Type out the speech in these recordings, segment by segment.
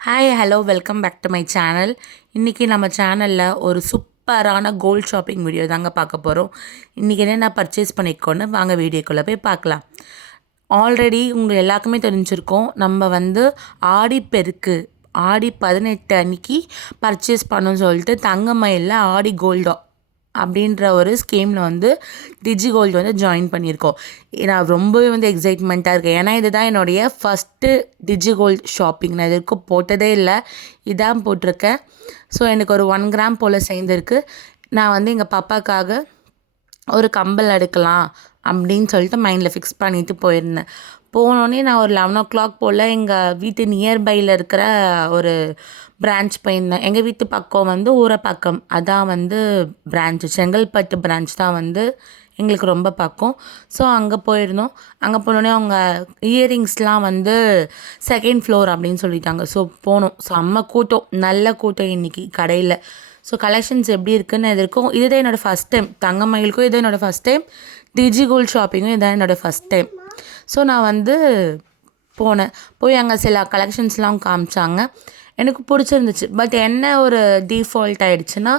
Hi hello welcome back to my channel. இன்றைக்கி நம்ம சேனலில் ஒரு சூப்பரான கோல்ட் ஷாப்பிங் வீடியோ தாங்க பார்க்க போகிறோம். இன்றைக்கி என்னென்ன பர்ச்சேஸ் பண்ணிக்கோன்னு வாங்க வீடியோக்குள்ளே போய் பார்க்கலாம். ஆல்ரெடி உங்கள் எல்லாருக்குமே தெரிஞ்சிருக்கோம், நம்ம ஆடி 18 அன்னைக்கு பர்ச்சேஸ் பண்ணணும்னு சொல்லிட்டு தங்கமயிலில் ஆடி கோல்டோ அப்படின்ற ஒரு ஸ்கீமில் டிஜி கோல்டு ஜாயின் பண்ணியிருக்கோம். நான் ரொம்பவே எக்ஸைட்மெண்ட்டாக இருக்கேன். ஏன்னா இதுதான் என்னுடைய ஃபஸ்ட்டு டிஜி கோல்டு ஷாப்பிங். நான் இதுக்கு போட்டதே இல்லை, இதான் போட்டிருக்கேன். ஸோ எனக்கு ஒரு 1 கிராம் போல் சேர்ந்துருக்கு. நான் எங்கள் பாப்பாக்காக ஒரு கம்பல் எடுக்கலாம் அப்படின்னு சொல்லிட்டு மைண்டில் ஃபிக்ஸ் பண்ணிவிட்டு போயிருந்தேன். போனோடனே நான் ஒரு 11 போல் எங்கள் வீட்டு நியர்பையில் இருக்கிற ஒரு பிரான்ச் போயிருந்தேன். எங்கள் வீட்டு பக்கம் ஊரப்பாக்கம், அதான் பிரான்ச்சு, செங்கல்பட்டு பிரான்ச் தான் எங்களுக்கு ரொம்ப பக்கம். ஸோ அங்கே போயிருந்தோம். அங்கே போனோடனே அவங்க இயரிங்ஸ்லாம் செகண்ட் ஃப்ளோர் அப்படின்னு சொல்லிட்டாங்க. ஸோ போனோம். செம்ம கூட்டம், நல்ல கூட்டம் இன்றைக்கி கடையில். ஸோ கலெக்ஷன்ஸ் எப்படி இருக்குதுன்னு இருக்கும். இதுதான் என்னோடய ஃபஸ்ட் டைம். தங்கமயிலுக்கும் இதுதான் என்னோடய ஃபஸ்ட் டைம், டிஜி கோல்ட் ஷாப்பிங்கும் இதுதான் என்னோடய ஃபஸ்ட் டைம். ஸோ நான் போனேன். போய் அங்கே சில கலெக்ஷன்ஸ்லாம் காமிச்சாங்க. எனக்கு பிடிச்சிருந்துச்சு. பட் என்ன ஒரு டிஃபால்ட் ஆகிடுச்சுன்னா,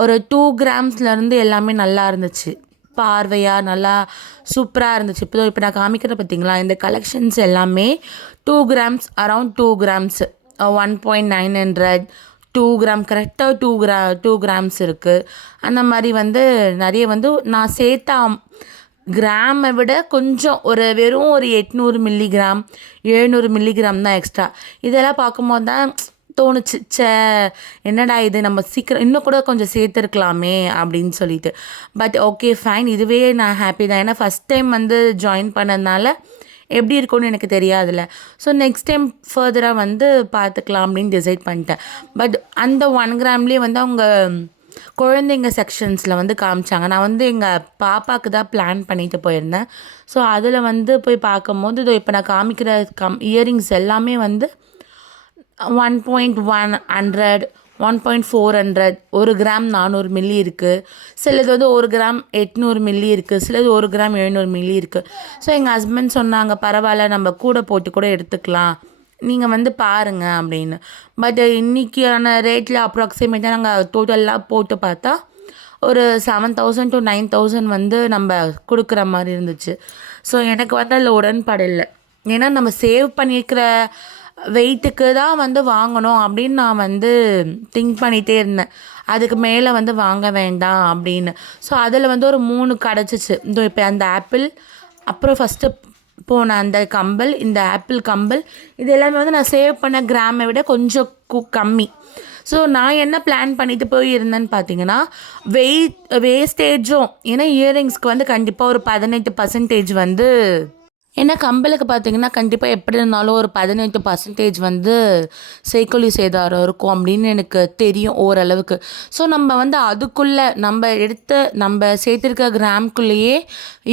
ஒரு 2 கிராம்ஸ்லேருந்து எல்லாமே நல்லா இருந்துச்சு, பார்வையாக நல்லா சூப்பராக இருந்துச்சு. இப்போ நான் காமிக்கிறேன் பார்த்தீங்களா, இந்த கலெக்ஷன்ஸ் எல்லாமே 2 கிராம்ஸ், அரவுண்ட் 2 கிராம்ஸ், 1.900 2 கிராம், கரெக்டாக 2 கிராம்ஸ் இருக்குது. அந்த மாதிரி நிறைய நான் சேர்த்த கிராமை விட கொஞ்சம் வெறும் ஒரு 800 மில்லிகிராம் 700 மில்லிகிராம் தான் எக்ஸ்ட்ரா. இதெல்லாம் பார்க்கும்போது தான் தோணுச்சு, என்னடா இது, நம்ம சீக்கிரம் இன்னும் கூட கொஞ்சம் சேர்த்துருக்கலாமே அப்படின்னு சொல்லிட்டு. பட் ஓகே ஃபைன், இதுவே நான் ஹாப்பி தான். ஏன்னா ஃபஸ்ட் டைம் ஜாயின் பண்ணதுனால எப்படி இருக்கும்னு எனக்கு தெரியாதுல்ல. ஸோ நெக்ஸ்ட் டைம் ஃபர்தராக பார்த்துக்கலாம் அப்படின்னு டிசைட் பண்ணிட்டேன். பட் அந்த 1 கிராம்லேயே அவங்க குழந்தைங்க செக்ஷன்ஸில் காமிச்சாங்க. நான் எங்கள் பாப்பாவுக்கு தான் பிளான் பண்ணிட்டு போயிருந்தேன். ஸோ அதில் போய் பார்க்கும்போது இப்போ நான் காமிக்கிற இயரிங்ஸ் எல்லாமே 1.100 1.400 1 கிராம் 400 மில்லி இருக்குது. சிலது 1 கிராம் 800 மில்லி இருக்குது, சிலது 1 கிராம் 700 மில்லி இருக்குது. ஸோ எங்கள் ஹஸ்பண்ட் சொன்னாங்க, பரவாயில்ல நம்ம கூட போட்டு கூட எடுத்துக்கலாம், நீங்கள் பாருங்க அப்படின்னு. பட் இன்றைக்கியான ரேட்டில் அப்ராக்சிமேட்டாக நாங்கள் டோட்டலாக போட்டு பார்த்தா ஒரு 7,000 to 9,000 நம்ம கொடுக்குற மாதிரி இருந்துச்சு. ஸோ எனக்கு அதில் உடன்பாடு இல்லை. ஏன்னா நம்ம சேவ் பண்ணியிருக்கிற வெயிட்டுக்கு தான் வாங்கணும் அப்படின்னு நான் திங்க் பண்ணிகிட்டே இருந்தேன். அதுக்கு மேலே வாங்க வேண்டாம் அப்படின்னு. ஸோ அதில் ஒரு 3 கிடச்சிச்சு. இப்போ அந்த ஆப்பிள், அப்புறம் ஃபஸ்ட்டு போன அந்த கம்பல், இந்த ஆப்பிள் கம்பல், இது எல்லாமே நான் சேவ் பண்ண கிராமை விட கொஞ்சம் கம்மி. ஸோ நான் என்ன பிளான் பண்ணிட்டு போயிருந்தேன்னு பார்த்தீங்கன்னா, வேஸ்டேஜும், ஏன்னா இயரிங்ஸ்க்கு கண்டிப்பாக ஒரு 18% ஏன்னா கம்பலுக்கு பார்த்தீங்கன்னா கண்டிப்பாக எப்படி இருந்தாலும் ஒரு 18% செய்கூலி சேதாரம் இருக்கும் அப்படின்னு எனக்கு தெரியும் ஓரளவுக்கு. ஸோ நம்ம அதுக்குள்ளே நம்ம சேர்த்துருக்க கிராம்குள்ளேயே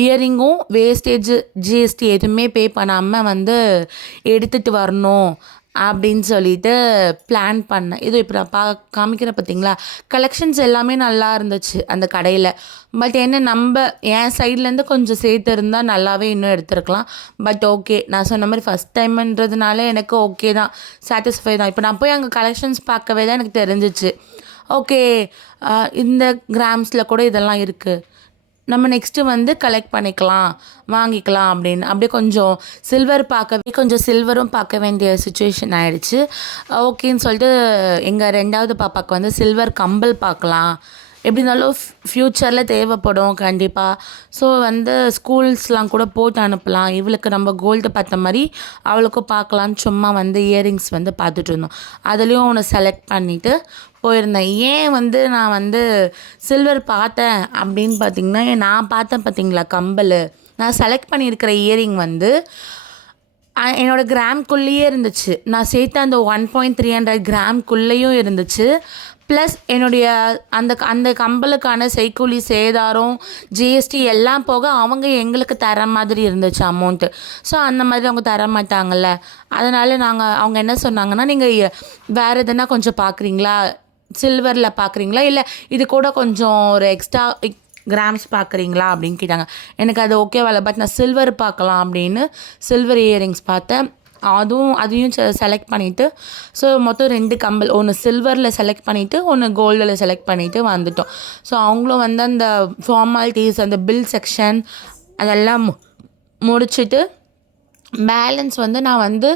இயரிங்கும் வேஸ்டேஜ் ஜிஎஸ்டி எதுவுமே பே பண்ணாமல் எடுத்துகிட்டு வரணும் அப்படின்னு சொல்லிட்டு பிளான் பண்ணேன். இது இப்போ நான் காமிக்கிறேன் பார்த்தீங்களா, கலெக்ஷன்ஸ் எல்லாமே நல்லா இருந்துச்சு அந்த கடையில். பட் என் சைட்லேருந்து கொஞ்சம் சேர்த்து இருந்தால் நல்லாவே இன்னும் எடுத்துருக்கலாம். பட் ஓகே, நான் சொன்ன மாதிரி ஃபஸ்ட் டைம்ன்றதுனால எனக்கு ஓகே தான், சாட்டிஸ்ஃபை தான். இப்போ நான் போய் அங்கே கலெக்ஷன்ஸ் பார்க்கவே தான் எனக்கு தெரிஞ்சிச்சு, ஓகே இந்த கிராம்ஸில் கூட இதெல்லாம் இருக்குது, நம்ம நெக்ஸ்ட்டு கலெக்ட் பண்ணிக்கலாம், வாங்கிக்கலாம் அப்படின்னு. அப்படியே கொஞ்சம் சில்வரும் பார்க்க வேண்டிய சுச்சுவேஷன் ஆகிடுச்சு. ஓகேன்னு சொல்லிட்டு எங்கள் 2வது பாப்பாவுக்கு சில்வர் கம்பல் பார்க்கலாம், எப்படி இருந்தாலும் ஃப்யூச்சரில் தேவைப்படும் கண்டிப்பாக. ஸோ ஸ்கூல்ஸ்லாம் கூட போட்டு அனுப்பலாம், இவளுக்கு நம்ம கோல்டு பார்த்த மாதிரி அவளுக்கும் பார்க்கலான்னு சும்மா இயரிங்ஸ் பார்த்துட்டு இருந்தோம். அதுலேயும் ஒன்று செலக்ட் பண்ணிவிட்டு போயிருந்தேன். ஏன் நான் சில்வர் பார்த்தேன் அப்படின்னு பார்த்திங்கன்னா, நான் பார்த்தேன் பார்த்தீங்களா கம்பல், நான் செலக்ட் பண்ணியிருக்கிற இயரிங் என்னோடய கிராம்குள்ளேயே இருந்துச்சு. நான் சேர்த்து அந்த 1.300 கிராம்குள்ளேயும் இருந்துச்சு. ப்ளஸ் என்னுடைய அந்த கம்பலுக்கான செய்கூலி சேதாரம் ஜிஎஸ்டி எல்லாம் போக அவங்க எங்களுக்கு தர மாதிரி இருந்துச்சு அமௌண்ட்டு. ஸோ அந்த மாதிரி அவங்க தர மாட்டாங்கல்ல. அதனால் அவங்க என்ன சொன்னாங்கன்னா, நீங்கள் வேறு எதுனா கொஞ்சம் பார்க்குறீங்களா, சில்வரில் பார்க்குறீங்களா, இல்லை இது கூட கொஞ்சம் ஒரு எக்ஸ்ட்ரா கிராம்ஸ் பார்க்குறீங்களா அப்படின்னு கேட்டாங்க. எனக்கு அது ஓகேவா இல்லை, பட் நான் சில்வர் பார்க்கலாம் அப்படின்னு சில்வர் இயரிங்ஸ் பார்த்தேன். அதையும் செலக்ட் பண்ணிவிட்டு ஸோ மொத்தம் 2 கம்பல், ஒன்று சில்வரில் செலக்ட் பண்ணிவிட்டு ஒன்று கோல்டில் செலக்ட் பண்ணிவிட்டு வந்துட்டோம். ஸோ அவங்களும் வந்து அந்த ஃபார்மாலிட்டிஸ், அந்த பில் செக்ஷன் அதெல்லாம் முடிச்சுட்டு பேலன்ஸ் வந்து நான் வந்து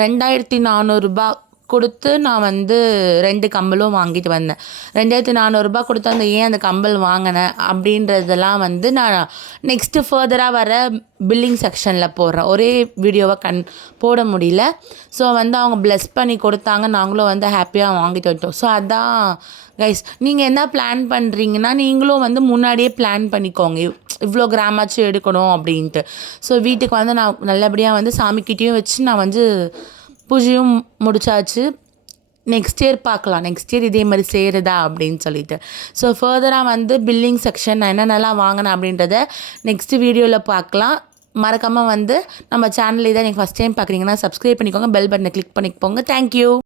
2400 கொடுத்து நான் வந்து 2 கம்பலும் வாங்கிட்டு வந்தேன். 2400 கொடுத்து அந்த கம்பல் வாங்கினேன் அப்படின்றதெல்லாம் வந்து நான் நெக்ஸ்ட்டு ஃபர்தராக வர பில்லிங் செக்ஷனில் போடுறேன். ஒரே வீடியோவை போட முடியல. ஸோ வந்து அவங்க ப்ளஸ் பண்ணி கொடுத்தாங்க, நாங்களும் வந்து ஹாப்பியாக வாங்கிட்டு வந்துட்டோம். ஸோ அதான் கைஸ், நீங்கள் என்ன பிளான் பண்ணுறீங்கன்னா நீங்களும் வந்து முன்னாடியே பிளான் பண்ணிக்கோங்க, இவ்வளோ கிராமாச்சும் எடுக்கணும் அப்படின்ட்டு. ஸோ வீட்டுக்கு வந்து நான் நல்லபடியாக வந்து சாமிக்கிட்டேயும் வச்சு நான் வந்து பூஜையும் முடிச்சாச்சு. நெக்ஸ்ட் இயர் பார்க்கலாம், நெக்ஸ்ட் இயர் இதே மாதிரி செய்கிறதா அப்படின்னு சொல்லிட்டு. ஸோ ஃபர்தராக வந்து பில்லிங் செக்ஷன் நான் என்னென்னலாம் வாங்கினேன் அப்படின்றத நெக்ஸ்ட் வீடியோவில் பார்க்கலாம். மறக்காமல் வந்து நம்ம சேனல் இதை நீங்கள் ஃபஸ்ட் டைம் பார்க்குறீங்கன்னா சப்ஸ்கிரைப் பண்ணிக்கோங்க, பெல் பட்டனை கிளிக் பண்ணிக்கோங்க. தேங்க்யூ.